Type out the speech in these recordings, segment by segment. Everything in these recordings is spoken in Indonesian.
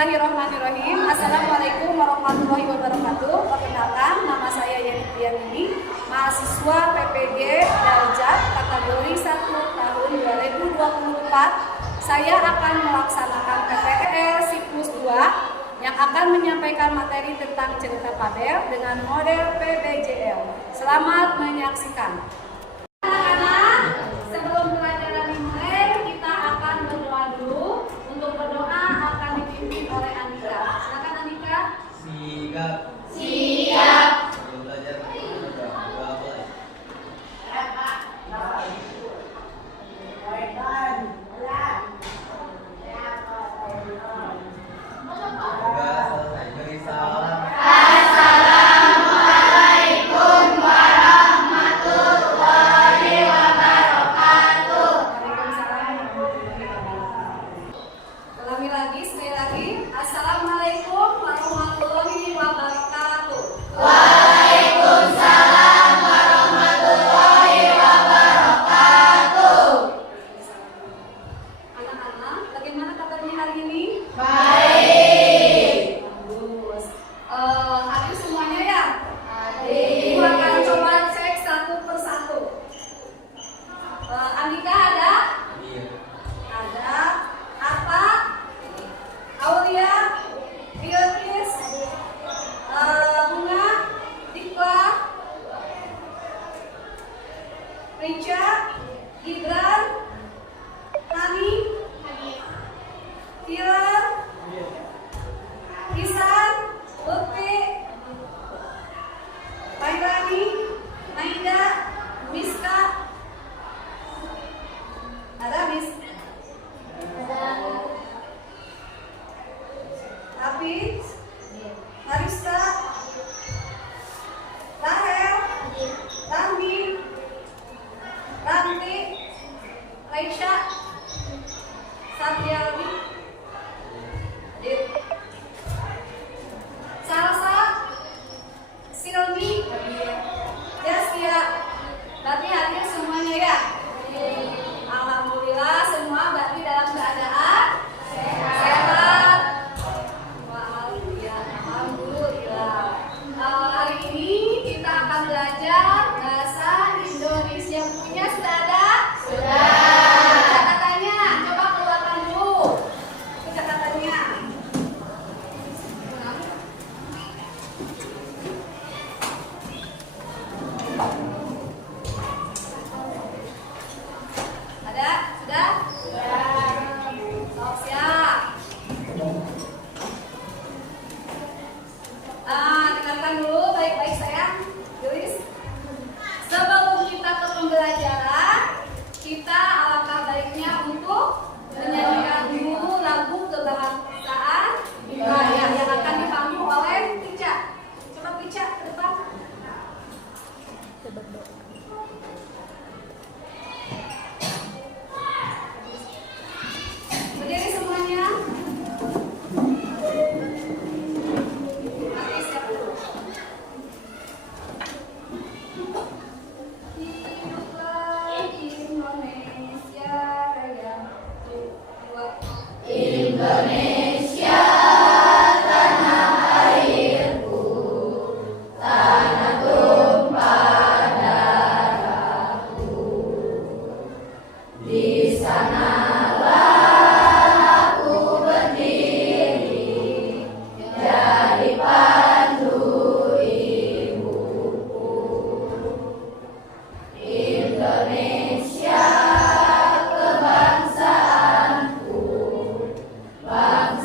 Bismillahirrahmanirrahim. Assalamualaikum warahmatullahi wabarakatuh. Perkenalkan, nama saya Yeni Priyanini, mahasiswa PPG Darjat kategori 1 tahun 2024. Saya akan melaksanakan PPL Siklus 2 yang akan menyampaikan materi tentang cerita Fadel dengan model PBJL. Selamat menyaksikan. Anak-anak, sebelum pelajaran dimulai, kita akan berdoa dulu. Untuk berdoa akan dipimpin oleh Andika. Silakan Andika. Siap. Siap. Sebelum belajar selesai beri salam. Assalamualaikum warahmatullahi wabarakatuh. Waalaikumsalam warahmatullahi wabarakatuh. Ulangi lagi, sekali lagi. Assalamualaikum warahmatullahi wabarakatuh. Waalaikumsalam warahmatullahi wabarakatuh. Anak-anak, bagaimana kabarnya hari ini? Baik. Bagus. Hadir semuanya ya? Hadir. Ibu akan coba cek satu persatu. Andika ada? Iya. Ada. Apa? Aulia? Biotis? Bunga? Dikla? Rica? Gibran? Hani? Kiran? Isan? Lutfi? Mairani? Maida? Miska? Ada Mis? Hafiz? Marista? Rahel? Rahmi? Ranti? Raisya? Satyalwi? Salsa? Silmi? Jaskia? Berarti hadir semuanya ya? Alhamdulillah semua berarti dalam keadaan sehat. Alhamdulillah. Hari ini kita akan belajar bahasa Indonesia. Bukunya sudah ada? Sudah. Catatannya coba keluarkan dulu. Catatannya. Ada? Sudah? Sok siap. Dengarkan dulu baik-baik sayang. Gelis. Sebelum kita ke pembelajaran, kita alangkah baiknya untuk menyanyikan dulu lagu kebangsaan yang akan dipandu oleh Pica. Coba Pica ke depan. Berdiri semuanya. Oke, siap dulu. Hiduplah Indonesia Raya. Dua. Indonesia tanah airku, tanah tumpah darahku. Di sanalah aku berdiri, jadi pandu ibuku. Indonesia kebangsaanku, bangsa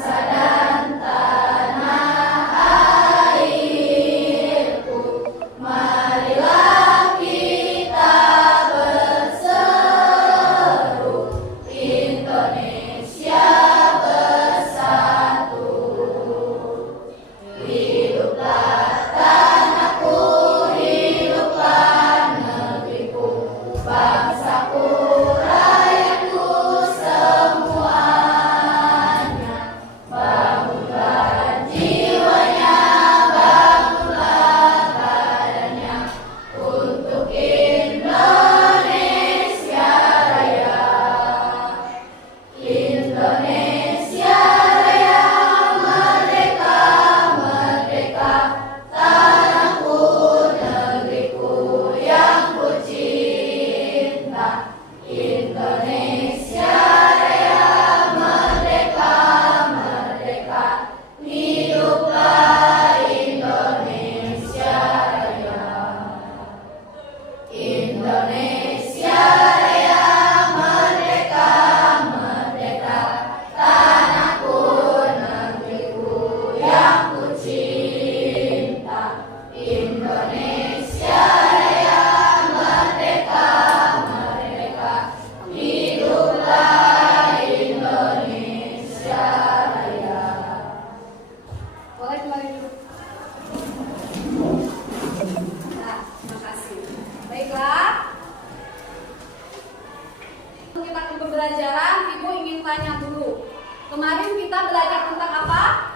belajar tentang apa?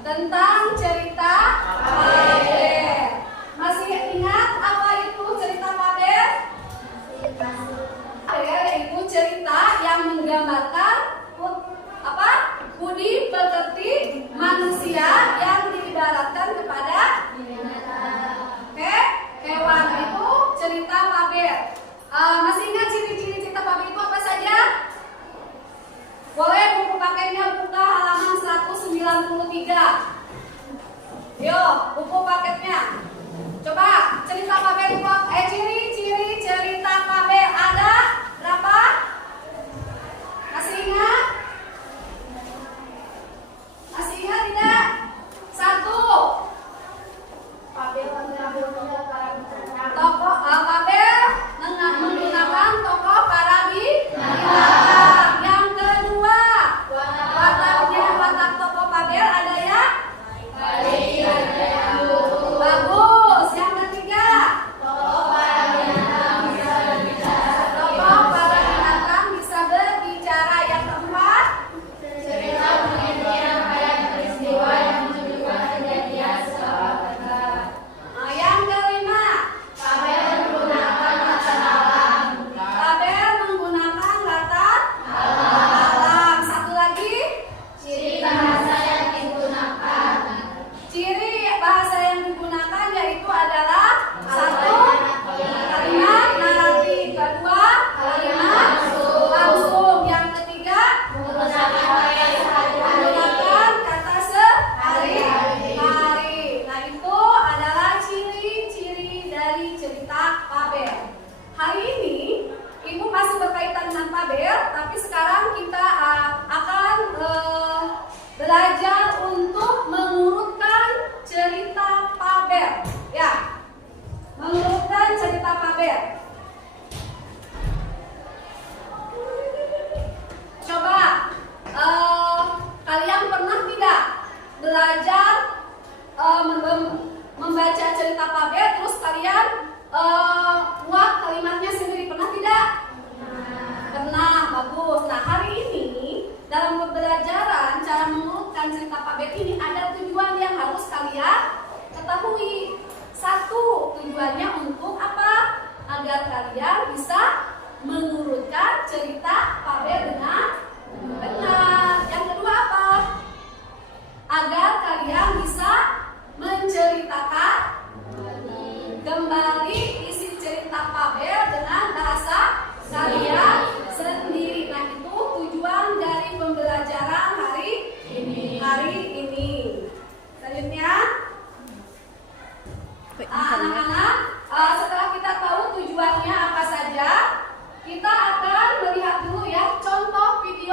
Tentang cerita Paber. Masih ingat apa itu cerita Paber? Paber yaitu cerita yang menggambarkan apa? Budi pekerti manusia yang diibaratkan kepada hewan. Itu cerita Paber. Masih ingat ciri-ciri cerita Paber itu apa saja? Boleh buku paketnya buka halaman 193. Yo, buku paketnya. Coba cerita Paber itu ciri-ciri cerita Paber ada berapa? Masih ingat? Masih ingat tidak? 1. Tokoh Paber menggunakan tokoh para binatang. Yang kedua, watak tokoh Paber ada ya? Bagus. Yang ketiga, tokoh para binatang bisa berbicara. Yang keempat, cerita penelitian pada peristiwa yang menunjukkan kejadian seolah-olah. Yang kelima, Paber menggunakan latar alam. Paber menggunakan latar alam. Satu lagi, ciri bahasa yang digunakan. Ciri bahasa yang digunakan yaitu adalah 1. Kalimat naratif. 2. Kalimat langsung. Yang ketiga, menggunakan kata sehari-hari. Nah, itu adalah ciri-ciri dari cerita Paber. Hari ini Ibu masih berkaitan dengan Paber, tapi sekarang kita akan belajar untuk mengurutkan cerita Paber. Ya, mengurutkan cerita Paber. Coba kalian pernah tidak belajar membaca cerita Paber, terus kalian buat kalimatnya sendiri, pernah tidak? Pernah, bagus. Nah, hari ini dalam pembelajaran cara mengurutkan cerita Paber ini ada tujuan yang harus kalian ketahui. 1, tujuannya untuk apa? Agar kalian bisa mengurutkan cerita Paber dengan benar. Yang kedua apa? Agar kalian bisa menceritakan kembali isi cerita Paber dengan bahasa kalian sendiri. Nah, itu tujuan dari pembelajaran hari ini. Selanjutnya, anak-anak, setelah kita tahu tujuannya apa saja, kita akan melihat dulu ya contoh video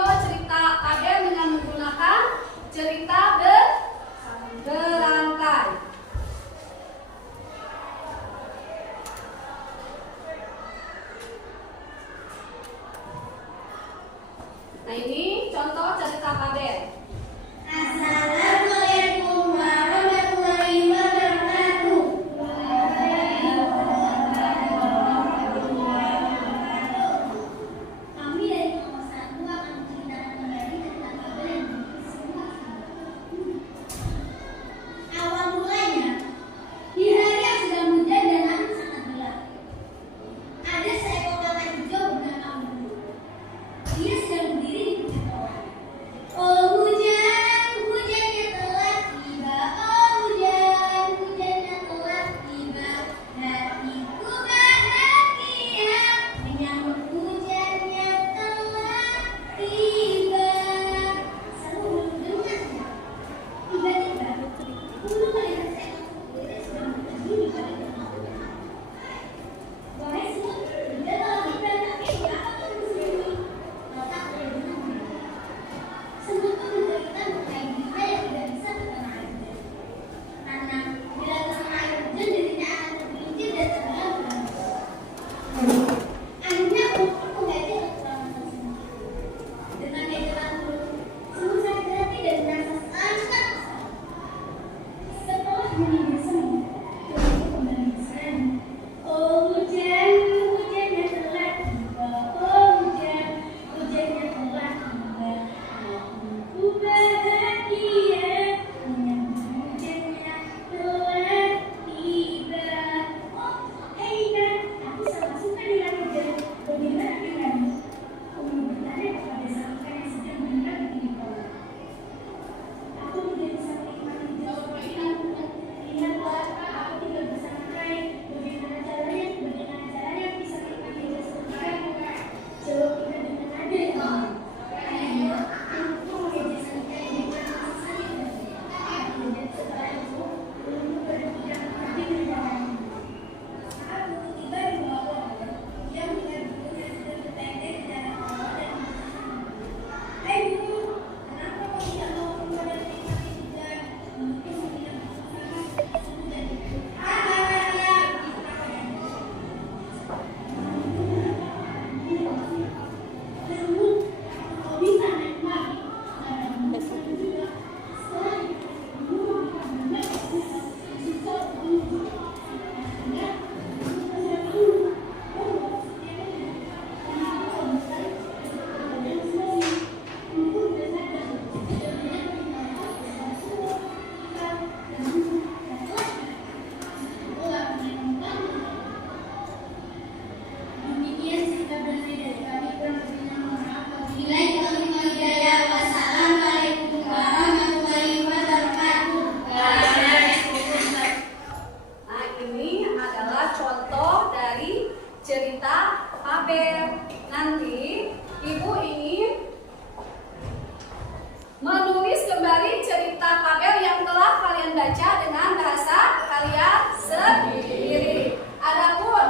menulis kembali cerita Pabel yang telah kalian baca dengan bahasa kalian sendiri. Adapun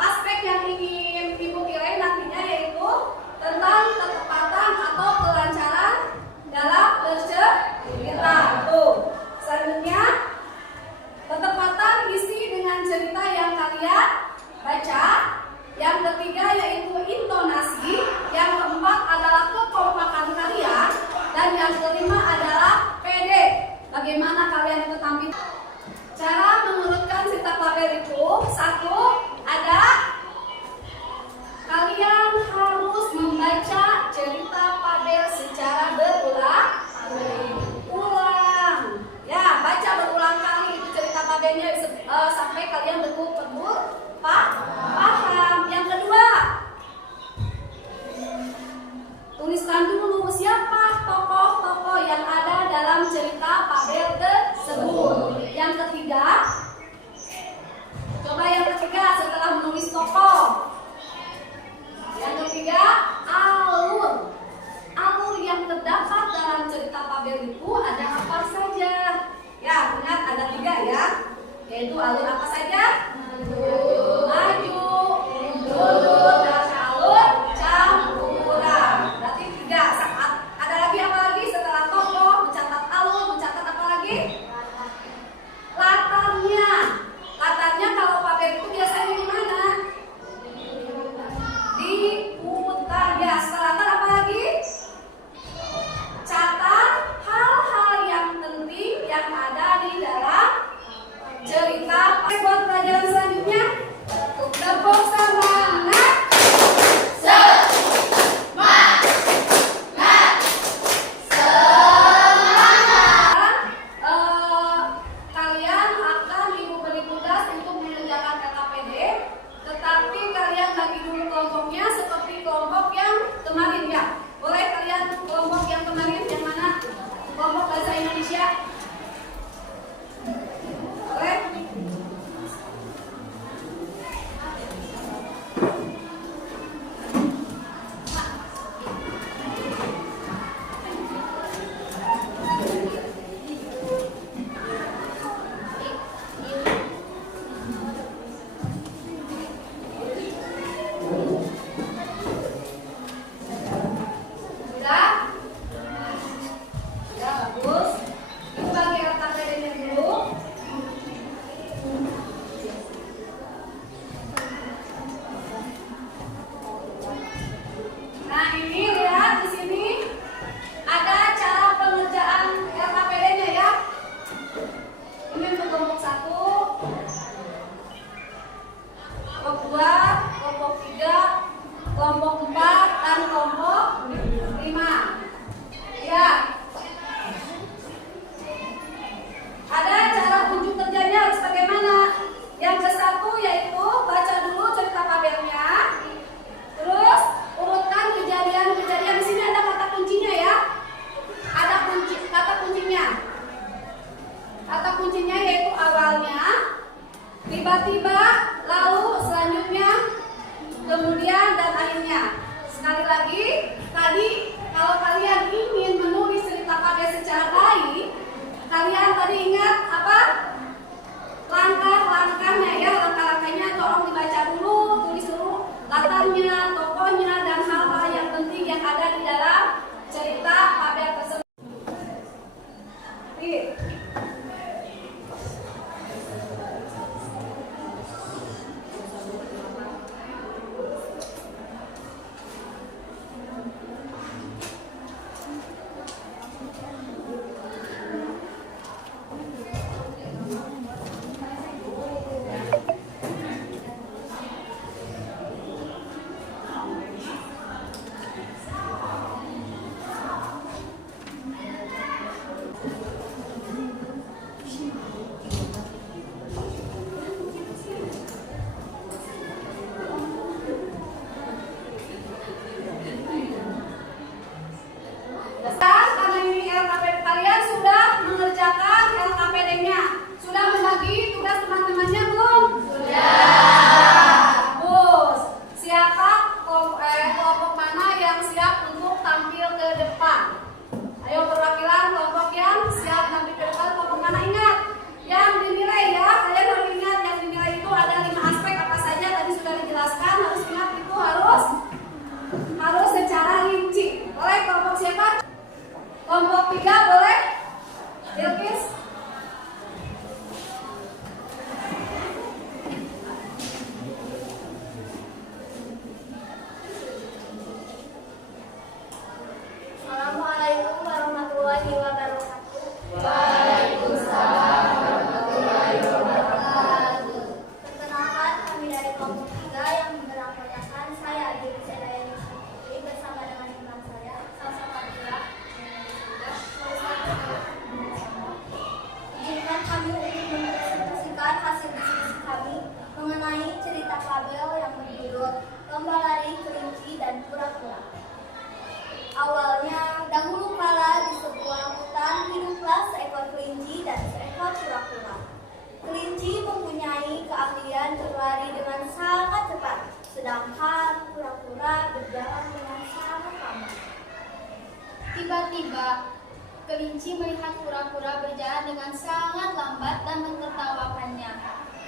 aspek yang ingin Ibu kirain nantinya yaitu tentang ketepatan atau kelancaran dalam bercerita. Tuh. Selanjutnya, ketepatan isi dengan cerita yang kalian baca. Yang ketiga yaitu intonasi. Yang keempat adalah kekompakan kalian. Dan yang kelima adalah PD. Bagaimana kalian itu tampil? Cara mengurutkan cerita Pabel itu, satu, ada kalian harus membaca cerita Pabel secara berulang. Ya, baca berulang kali itu cerita Pabelnya sampai kalian betul-betul paham. Yang kedua, tuliskan dulu siapa tokoh-tokoh Kelompok 3 boleh? Bilkis. Assalamualaikum warahmatullahi wabarakatuh. Waalaikumsalam warahmatullahi wabarakatuh. Perkenalkan, kami dari kelompok 3 yang beranggotakan saya Adil Sedayani Santri bersama dengan teman saya Salsa Fadila. Izinkan kami untuk mempresentasikan hasil diskusi kami mengenai cerita fabel yang berjudul Lomba Lari Kelinci dan Kura-Kura. Awalnya, dahulu kala di sebuah hutan hiduplah seekor kelinci dan seekor kura-kura. Kelinci mempunyai keahlian berlari dengan sangat cepat, sedangkan kura-kura berjalan dengan sangat lambat. Tiba-tiba, kelinci melihat kura-kura berjalan dengan sangat lambat dan mentertawakannya.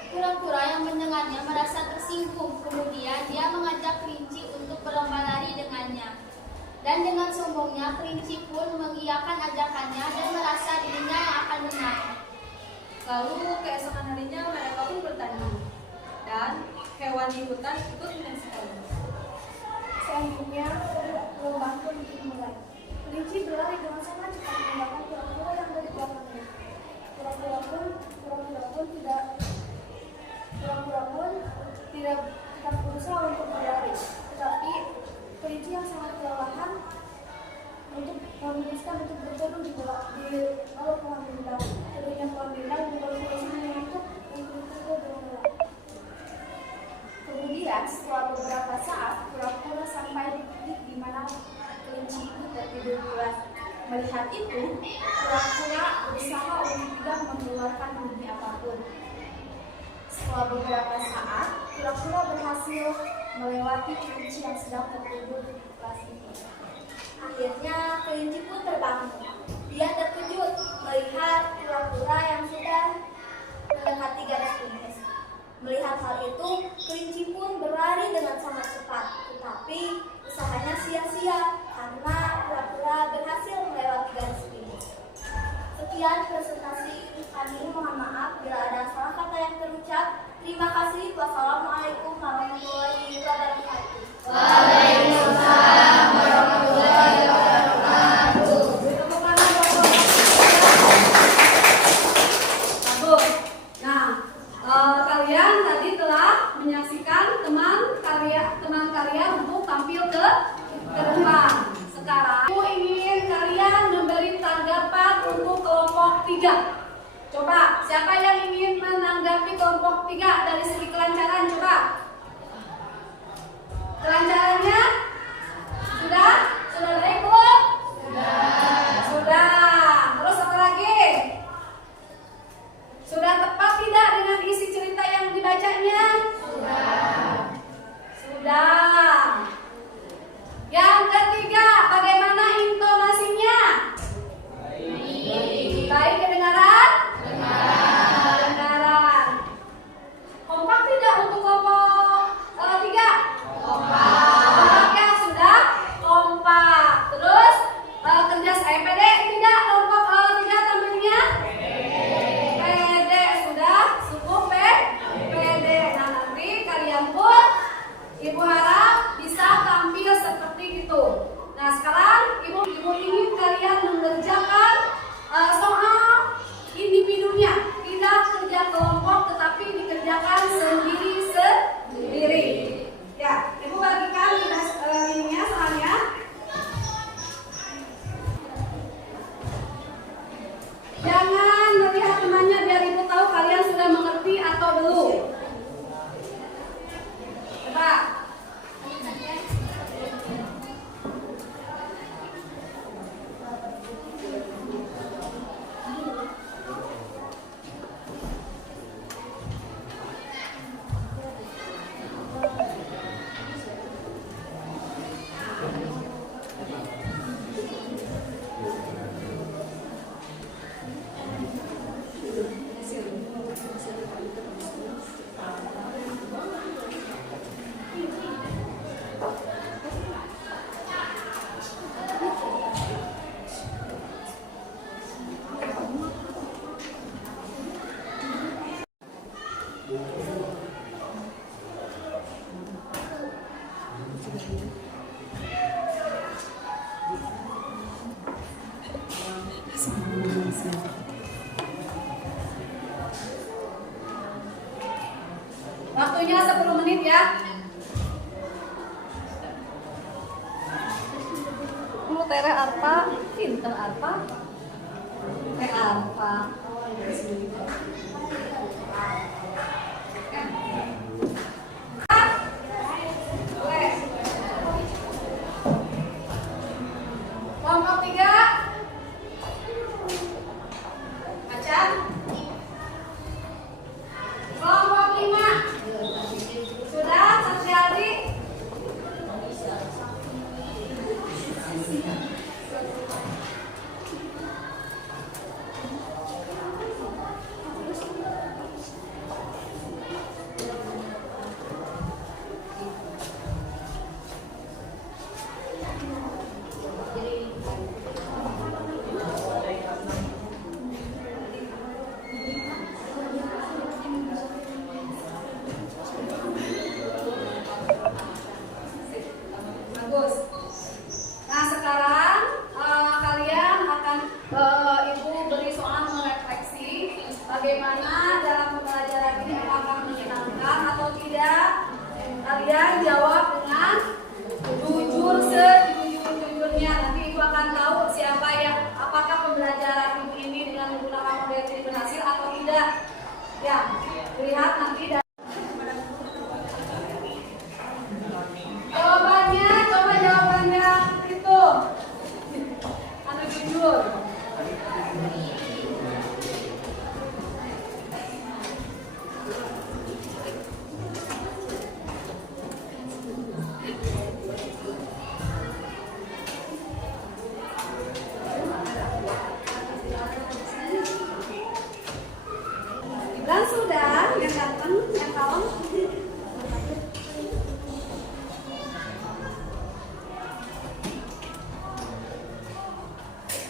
Kura-kura yang mendengarnya merasa tersinggung, kemudian dia mengajak kelinci untuk berlomba lari dengannya. Dan dengan sombongnya, kelinci pun mengiyakan ajakannya dan merasa dirinya yang akan menang. Lalu keesokan harinya mereka pun bertanding dan hewan di hutan ikut menyaksikan. Selanjutnya, lomba pun dimulai. Kelinci berlari dengan sangat cepat meninggalkan kura-kura yang ada di belakangnya. Kura-kura pun tidak berusaha untuk berlari, tetapi kelinci yang sangat kelelahan memutuskan untuk berteduh di bawah pohon bintang. Teduhnya pohon bintang membuat kelinci mengantuk dan kelinci dengan lelah. Kemudian setelah beberapa saat, kura-kura sampai di titik di mana kelinci itu tertidur pulas. Melihat itu, kura-kura berusaha untuk tidak mengeluarkan bunyi apapun. Setelah beberapa saat, kura-kura berhasil melewati kelinci yang sedang tertidur di kelas itu. Akhirnya kelinci pun terbangun. Dia terkejut melihat kura-kura yang sudah mendekati garis finish. Melihat hal itu, kelinci pun berlari dengan sangat cepat, tetapi usahanya sia-sia karena kura-kura berhasil melewati garis finish. Sekian presentasi kami, mohon maaf bila ada salah kata yang terucap. Terima kasih. Wassalamualaikum warahmatullahi wabarakatuh. Waalaikumsalam warahmatullahi wabarakatuh. Bagus. Nah, kalian tadi telah menyaksikan teman karya untuk tampil ke depan. Sekarang aku ingin kalian memberi tanggapan untuk kelompok 3. Coba, siapa yang ingin menanggapi kelompok 3 dari segi kelancaran? Coba. Kelancarannya? Sudah? Sudah ikut? Sudah. Terus apa lagi? Sudah tepat tidak dengan isi cerita yang dibacanya? Sudah. Yang ketiga, bagaimana intonasinya? Baik kedengaran? Kedengaran. Kompak tidak untuk kelompok 3? Kompak ya, sudah kompak. Terus kerja PD tidak kelompok 3 tampilnya? PD sudah cukup PD. Nah, nanti kalian pun Ibu harap bisa tampil seperti itu. Nah, sekarang Ibu ingin kalian mengerjakan soal individunya, tidak kerja kelompok tetapi dikerjakan sendiri-sendiri. Ya, Ibu bagikan ininya soalnya. Jangan melihat temannya biar Ibu tahu kalian sudah mengerti atau belum. Coba. waktunya 10 menit ya. Tere Arpa, pinter Arpa. Arpa. Kelompok 3. Macan. Kelompok 5. Sudah, Satrialdi. Bagus. Nah sekarang kalian akan ibu beri soal merefleksi bagaimana dalam pembelajaran ini apakah menyenangkan atau tidak. Kalian jawab dengan jujur sejujur-jujurnya. Nanti ibu akan tahu siapa yang apakah pembelajaran ibu ini dengan menggunakan model ini berhasil atau tidak. Ya, lihat nanti. Coba jawabannya itu. Anu jujur. Dan sudah, yang ganteng, yang kalem.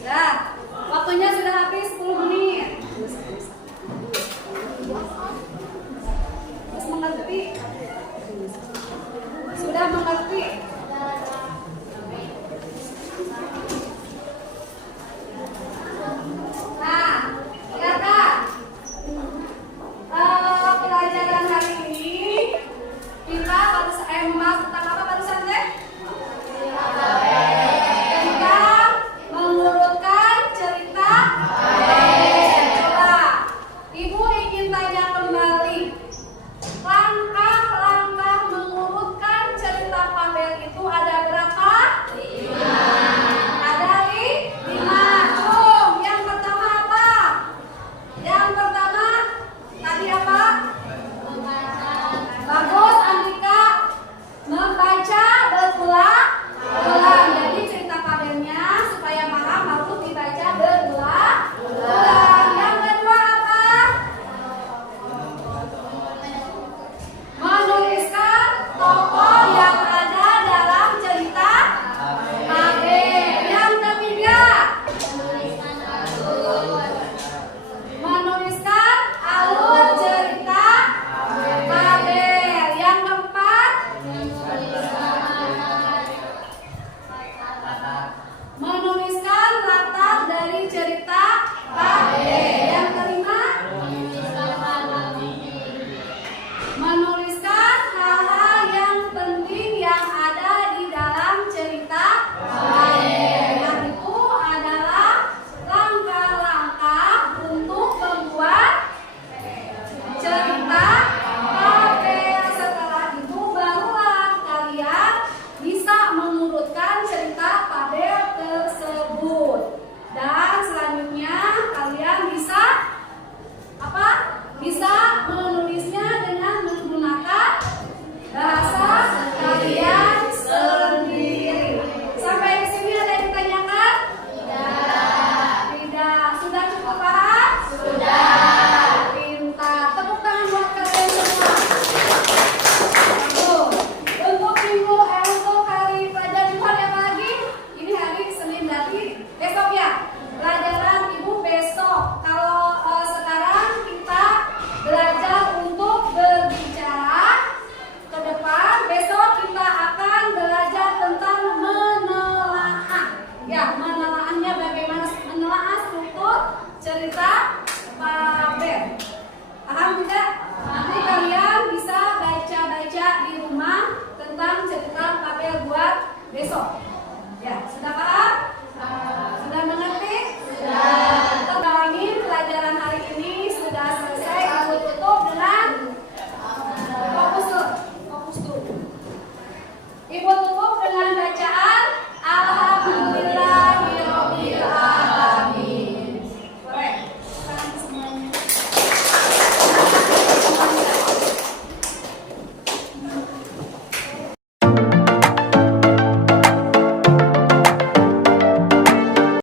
Nah, waktunya sudah habis 10 menit. Terus mengerti? Sudah mengerti?